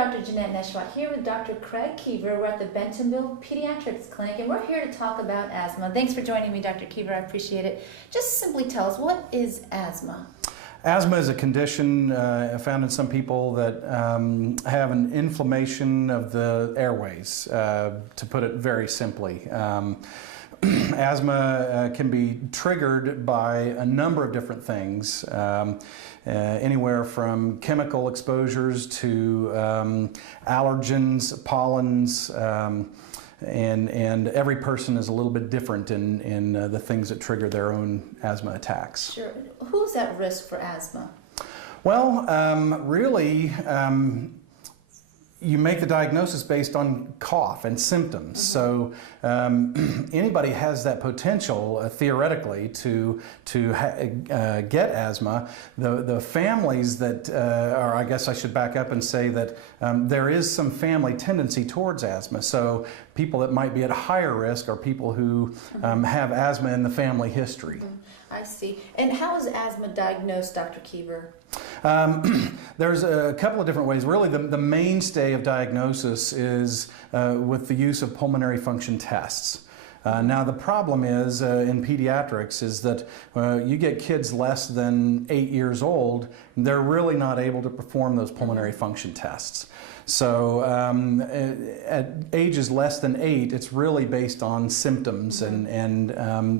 Dr. Janette Nesheiwat here with Dr. Craig Keever. We're at the Bentonville Pediatrics Clinic, and we're here to talk about asthma. Thanks for joining me, Dr. Keever. I appreciate it. Just simply tell us, what is asthma? Asthma is a condition found in some people that have an inflammation of the airways, to put it very simply. Asthma can be triggered by a number of different things, anywhere from chemical exposures to allergens, pollens, and every person is a little bit different in the things that trigger their own asthma attacks. Sure. Who's at risk for asthma? Well, really, you make the diagnosis based on cough and symptoms. So anybody has that potential, theoretically, to get asthma. The families that, or I guess I should back up and say that there is some family tendency towards asthma. So people that might be at a higher risk are people who have asthma in the family history. I see. And how is asthma diagnosed, Dr. Keever? There's a couple of different ways. Really, the mainstay of diagnosis is with the use of pulmonary function tests. Now, the problem is in pediatrics is that you get kids less than 8 years old, and they're really not able to perform those pulmonary function tests. So at ages less than 8, it's really based on symptoms and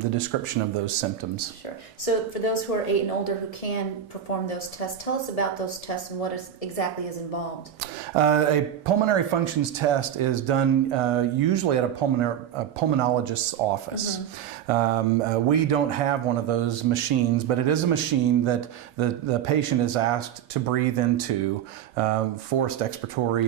the description of those symptoms. Sure. So for those who are 8 and older who can perform those tests, tell us about those tests and what exactly is involved. A pulmonary functions test is done usually at a pulmonologist's office. We don't have one of those machines, but it is a machine that the patient is asked to breathe into, forced expiratory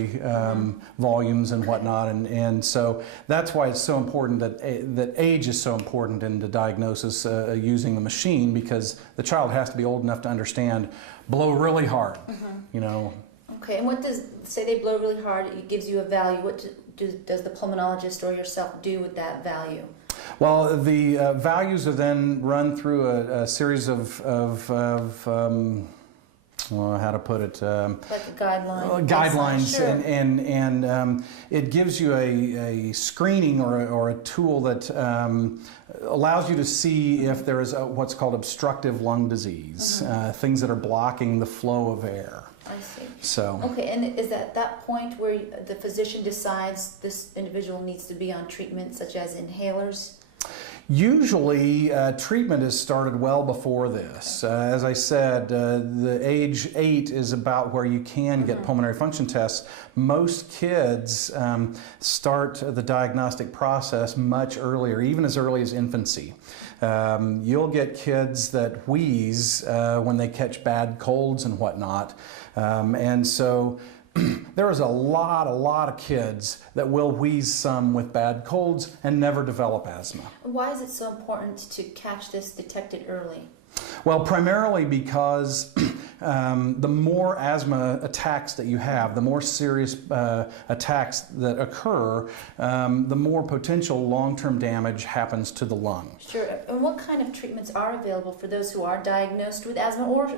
volumes and whatnot, and so that's why it's so important that age is so important in the diagnosis using the machine, because the child has to be old enough to understand blow really hard, you know. Okay, and what does, say they blow really hard, it gives you a value, what does the pulmonologist or yourself do with that value? Well, the values are then run through a series of how to put it? Like a guideline. Guidelines, sure. and it gives you a screening or a tool that allows you to see if there is what's called obstructive lung disease, things that are blocking the flow of air. I see. So. Okay, and is that point where the physician decides this individual needs to be on treatment, such as inhalers? Usually, treatment is started well before this. As I said, the age 8 is about where you can get pulmonary function tests. Most kids start the diagnostic process much earlier, even as early as infancy. You'll get kids that wheeze when they catch bad colds and whatnot, and so there is a lot of kids that will wheeze some with bad colds and never develop asthma. Why is it so important to catch this detected early? Well, primarily because the more asthma attacks that you have, the more serious attacks that occur, the more potential long-term damage happens to the lung. Sure. And what kind of treatments are available for those who are diagnosed with asthma or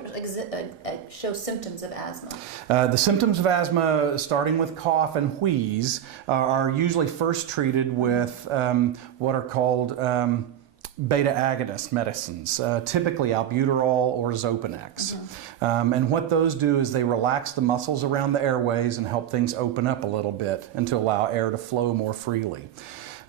show symptoms of asthma? The symptoms of asthma, starting with cough and wheeze, are usually first treated with what are called beta agonist medicines, typically albuterol or Xopenex. And what those do is they relax the muscles around the airways and help things open up a little bit and to allow air to flow more freely.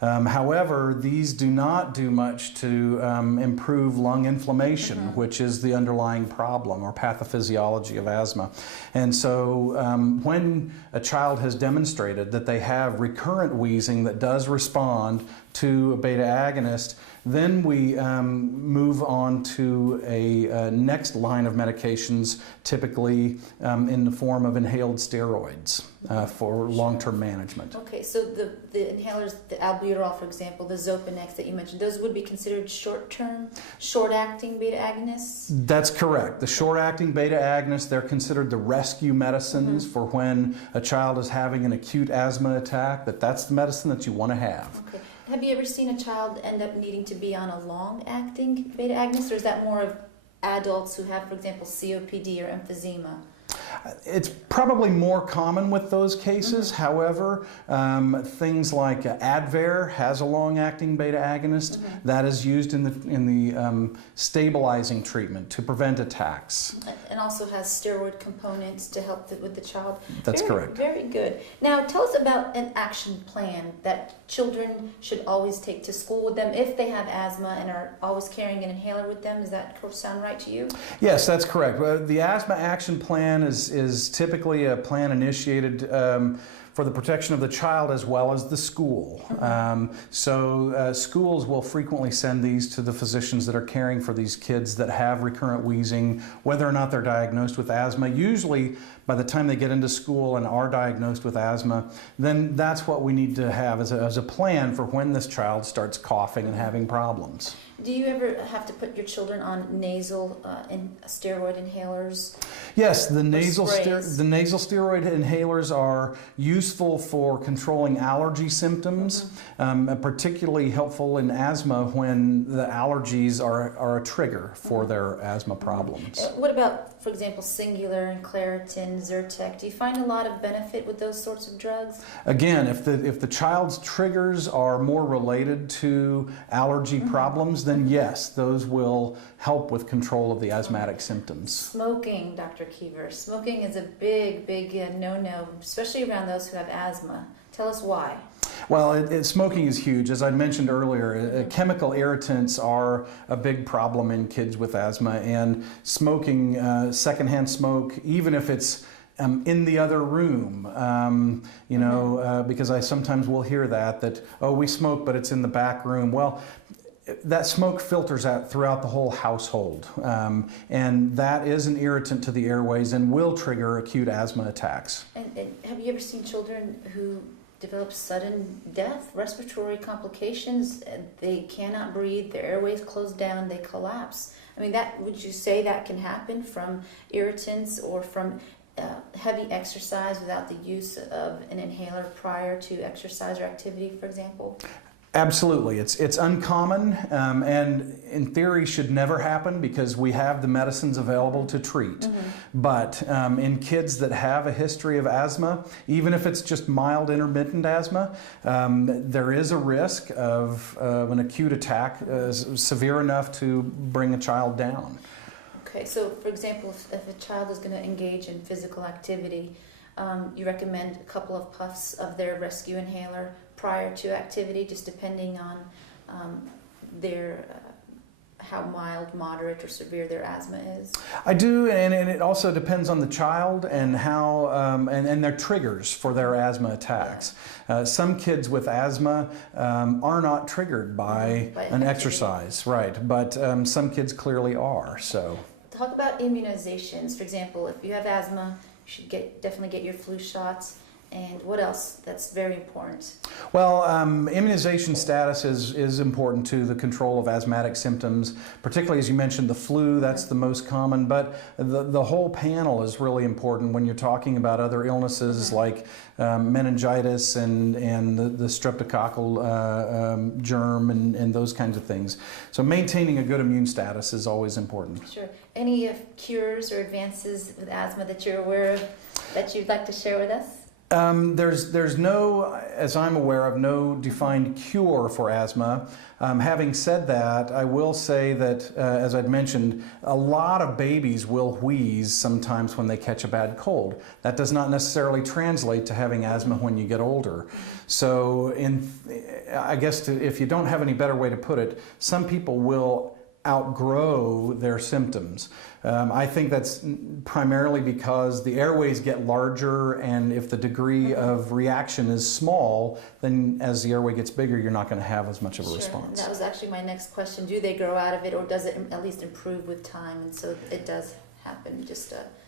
However, these do not do much to improve lung inflammation, which is the underlying problem or pathophysiology of asthma. And so when a child has demonstrated that they have recurrent wheezing that does respond to a beta agonist, then we move on to a next line of medications, typically in the form of inhaled steroids for long-term management. Okay, so the inhalers, the albuterol, for example, the Xopenex that you mentioned, those would be considered short-term, short-acting beta agonists? That's correct. The short-acting beta agonists, they're considered the rescue medicines for when a child is having an acute asthma attack, that's the medicine that you want to have. Okay. Have you ever seen a child end up needing to be on a long-acting beta agonist, or is that more of adults who have, for example, COPD or emphysema? It's probably more common with those cases. However, things like Advair has a long-acting beta agonist that is used in the stabilizing treatment to prevent attacks. And also has steroid components to help with the child. That's correct. Very good. Now, tell us about an action plan that children should always take to school with them if they have asthma and are always carrying an inhaler with them. Does that sound right to you? Yes, that's correct. The asthma action plan is typically a plan initiated for the protection of the child as well as the school. Schools will frequently send these to the physicians that are caring for these kids that have recurrent wheezing, whether or not they're diagnosed with asthma. Usually, by the time they get into school and are diagnosed with asthma, then that's what we need to have as a plan for when this child starts coughing and having problems. Do you ever have to put your children on nasal steroid inhalers? Yes, the nasal steroid inhalers are useful for controlling allergy symptoms, particularly helpful in asthma when the allergies are a trigger for their asthma problems. What about, for example, Singular and Claritin, Zyrtec? Do you find a lot of benefit with those sorts of drugs? Again, if the child's triggers are more related to allergy problems, then yes, those will help with control of the asthmatic symptoms. Smoking, Dr. Keever. Smoking is a big no-no, especially around those who have asthma. Tell us why. Well, smoking is huge. As I mentioned earlier, chemical irritants are a big problem in kids with asthma, and smoking, secondhand smoke, even if it's in the other room, because I sometimes will hear that, oh, we smoke, but it's in the back room. Well, that smoke filters out throughout the whole household, and that is an irritant to the airways and will trigger acute asthma attacks. And have you ever seen children who develop sudden death, respiratory complications? They cannot breathe, their airways close down, they collapse. I mean, would you say that can happen from irritants or from heavy exercise without the use of an inhaler prior to exercise or activity, for example? Absolutely. It's uncommon and in theory should never happen because we have the medicines available to treat. But in kids that have a history of asthma, even if it's just mild intermittent asthma, there is a risk of an acute attack severe enough to bring a child down. Okay, so for example, if a child is going to engage in physical activity, you recommend a couple of puffs of their rescue inhaler prior to activity, just depending on how mild, moderate, or severe their asthma is? I do, and it also depends on the child and how and their triggers for their asthma attacks. Some kids with asthma are not triggered by an exercise, right? But some kids clearly are. So talk about immunizations. For example, if you have asthma, you should definitely get your flu shots. And what else that's very important? Well, immunization status is important to the control of asthmatic symptoms, particularly as you mentioned the flu, that's the most common, but the whole panel is really important when you're talking about other illnesses like meningitis and the streptococcal germ and those kinds of things. So maintaining a good immune status is always important. Sure. Any cures or advances with asthma that you're aware of that you'd like to share with us? There's no, as I'm aware of, no defined cure for asthma. Having said that, I will say that, as I'd mentioned, a lot of babies will wheeze sometimes when they catch a bad cold. That does not necessarily translate to having asthma when you get older. So I guess if you don't have any better way to put it, some people will outgrow their symptoms. I think that's primarily because the airways get larger, and if the degree of reaction is small, then as the airway gets bigger, you're not going to have as much of a response. That was actually my next question. Do they grow out of it, or does it at least improve with time? And so it does happen.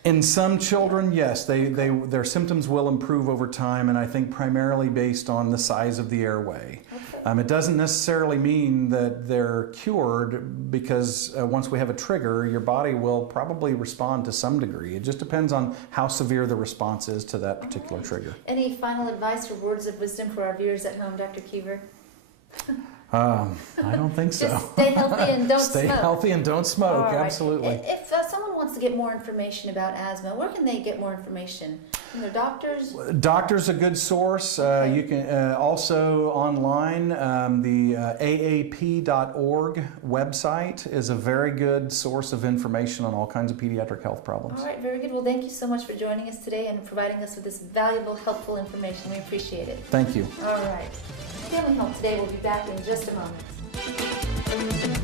In some children, yes, their symptoms will improve over time, and I think primarily based on the size of the airway. Okay. It doesn't necessarily mean that they're cured, because once we have a trigger, your body will probably respond to some degree. It just depends on how severe the response is to that particular trigger. Any final advice or words of wisdom for our viewers at home, Dr. Keever? I don't think so. Just stay healthy and don't smoke. Stay healthy and don't smoke, absolutely. If someone wants to get more information about asthma, where can they get more information? From their doctors? Doctor's a good source. Okay. You can also online, the aap.org website is a very good source of information on all kinds of pediatric health problems. All right, very good. Well, thank you so much for joining us today and providing us with this valuable, helpful information. We appreciate it. Thank you. All right. Family Health Today will be back in just a moment.